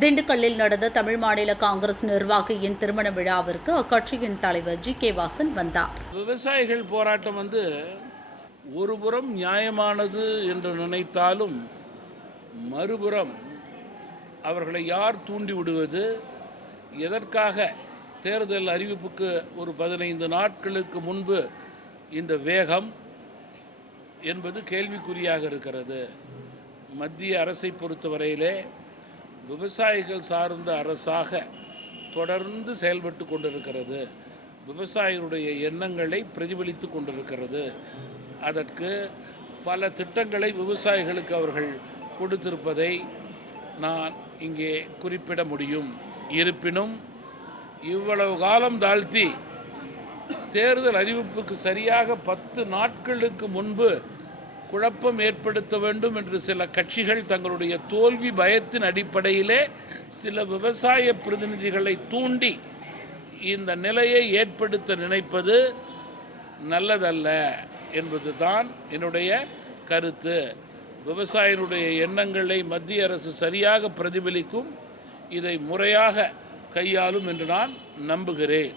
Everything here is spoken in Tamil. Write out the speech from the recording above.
திண்டுக்கல்லில் நடந்த தமிழ் மாநில காங்கிரஸ் நிர்வாகியின் திருமண விழாவிற்கு அக்கட்சியின் தலைவர் ஜி. கே. வாசன் வந்தார். விவசாயிகள் போராட்டம் வந்து ஒருபுறம் நியாயமானது என்று நினைத்தாலும் மறுபுறம் அவர்களை யார் தூண்டி விடுவது? எதற்காக தேர்தல் அறிவிப்புக்கு ஒரு பதினைந்து நாட்களுக்கு முன்பு இந்த வேகம் என்பது கேள்விக்குறியாக இருக்கிறது. மத்திய அரசை பொறுத்தவரையிலே விவசாயிகள் சார்ந்த அரசாக தொடர்ந்து செயல்பட்டு கொண்டிருக்கிறது. விவசாயிகளுடைய எண்ணங்களை பிரதிபலித்து கொண்டிருக்கிறது. அதற்கு பல திட்டங்களை விவசாயிகளுக்கு அவர்கள் கொடுத்திருப்பதை நான் இங்கே குறிப்பிட முடியும். இருப்பினும் இவ்வளவு காலம் தாழ்த்தி தேர்தல் அறிவிப்புக்கு சரியாக பத்து நாட்களுக்கு முன்பு குழப்பம் ஏற்படுத்த வேண்டும் என்று சில கட்சிகள் தங்களுடைய தோல்வி பயத்தின் அடிப்படையிலே சில விவசாய பிரதிநிதிகளை தூண்டி இந்த நிலையை ஏற்படுத்த நினைப்பது நல்லதல்ல என்பது தான் என்னுடைய கருத்து. விவசாயினுடைய எண்ணங்களை மத்திய அரசு சரியாக பிரதிபலிக்கும் இதை முறையாக கையாளும் என்று நான் நம்புகிறேன்.